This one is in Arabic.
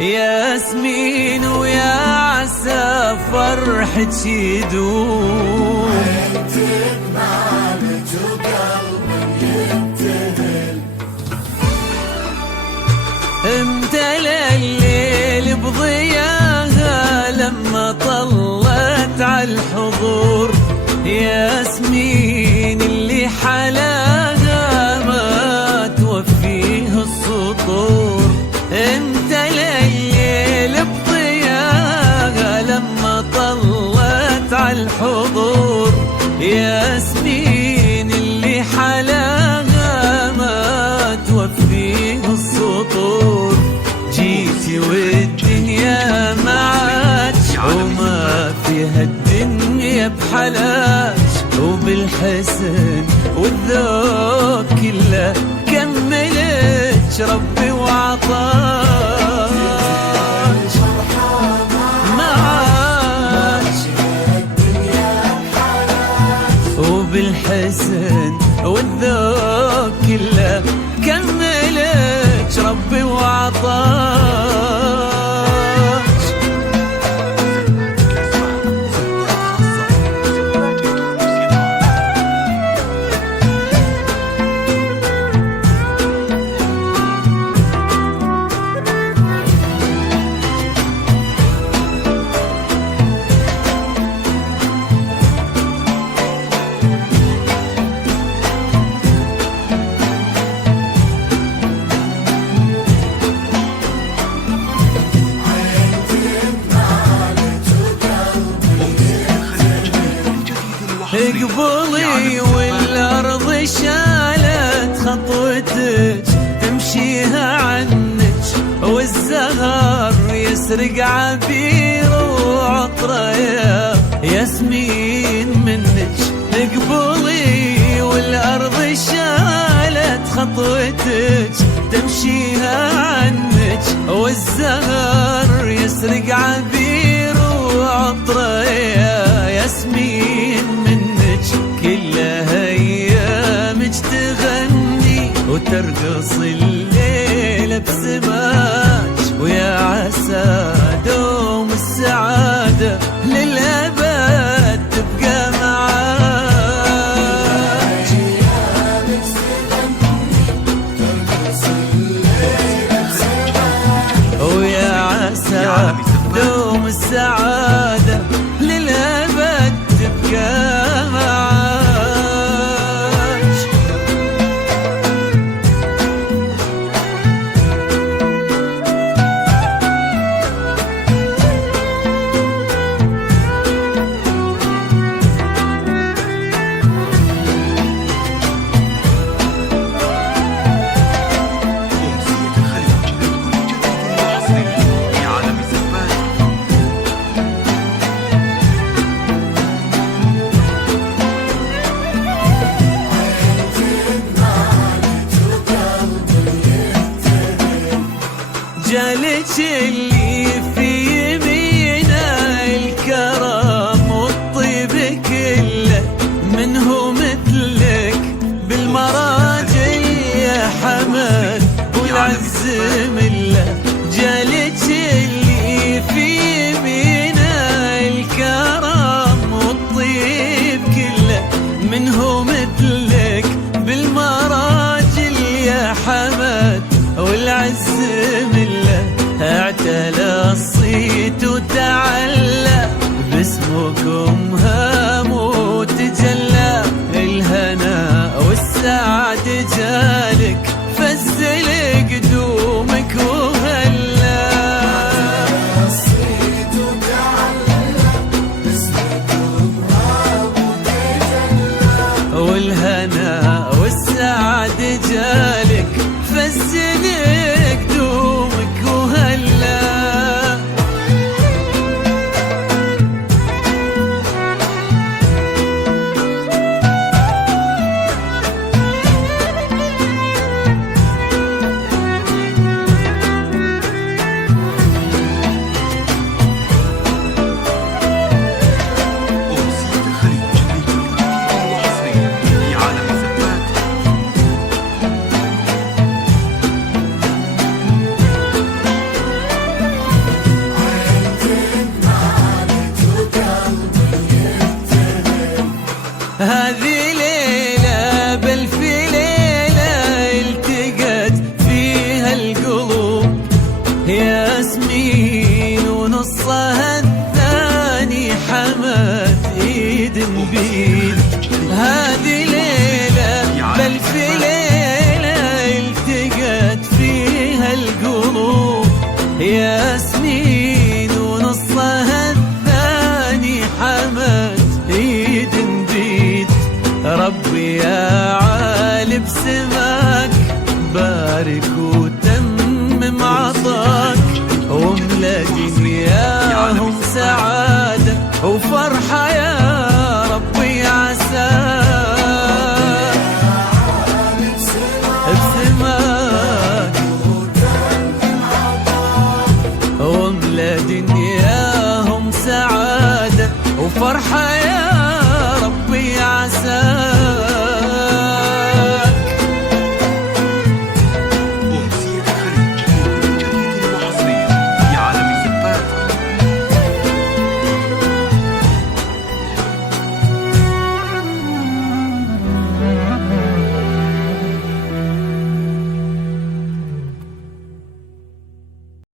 ياسمين ويا عسى فرحك يدوم. عينتك معلج وقلبي يبتهل، امتلأ الليل بضياها لما طلت عالحضور. ياسمين اللي حلاها ما توفيه السطور. امتلأ الليل بضياها لما طلت عالحضور. ياسمين اللي حلاها ما توفيه السطور. جيتي والدنيا معاك وما فيها الدنيا بحلاك، وبالحسن والذوق كله كملت ربي وعطاك. معاك وبالحسن والذوق كله كملت ربي وعطاك. اقبلي والارض شالت خطوتك تمشيها عنك، والزهر يسرق عبير وعطره يا ياسمين منك. اقبلي والارض شالت خطوتك تمشيها عنك، والزهر يسرق عبير وعطره يا ياسمين منك. كلها ايامك تغني وترقص الليل بسماك، ويا عسى دوم السعادة للأبد تبقى معاك. ويا عسى دوم السعادة للأبد تبقى معاك. جالك اللي في يمينه الكرم والطيب كله، منه مثلك بالمراجل يا حمد والعز مله. جالك اللي في يمينه الكرم والطيب كله، منه مثلك بالمراجل يا حمد والعز مله. اعتلى الصيت وتعلى باسمكم هام وتجلى، الهنا والسعد جالك فزل قدومك وهلا. الصيت وتعلى باسمكم هام وتجلى، والهنا والسعد جالك فزل قدومك وهلا. سعادة وفرحة يا ربي عساك بسماك واملا دنياهم سعادة وفرحة